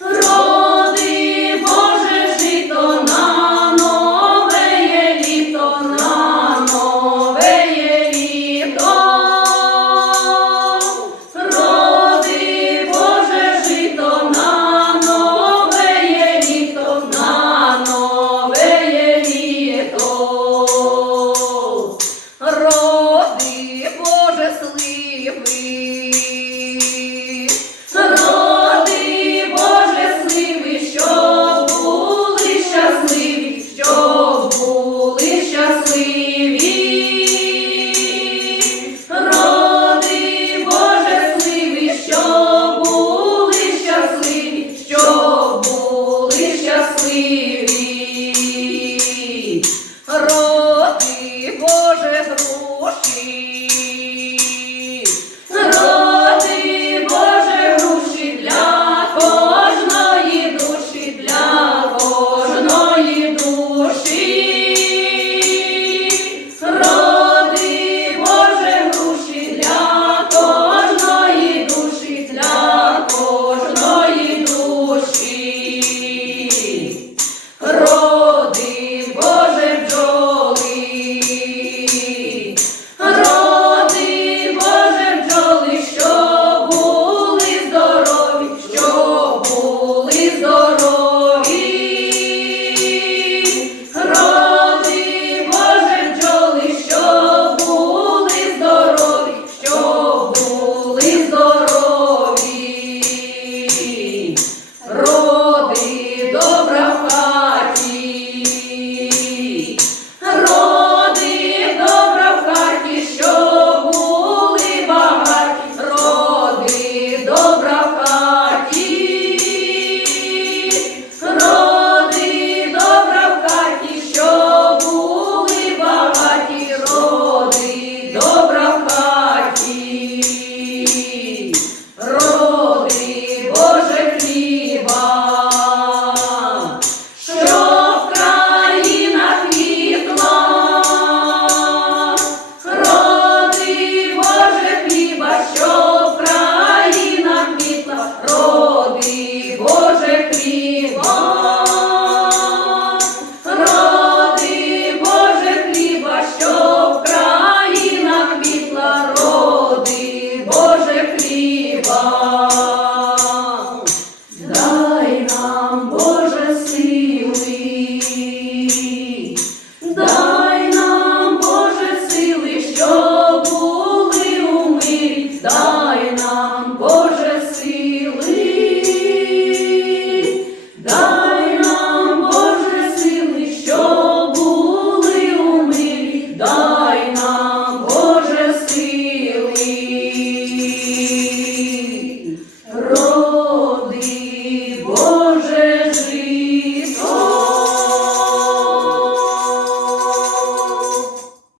роди Боже жито на є літо, на нове є літо, роди Боже жито на нове є літо, на нове роди Боже сливи. nam bol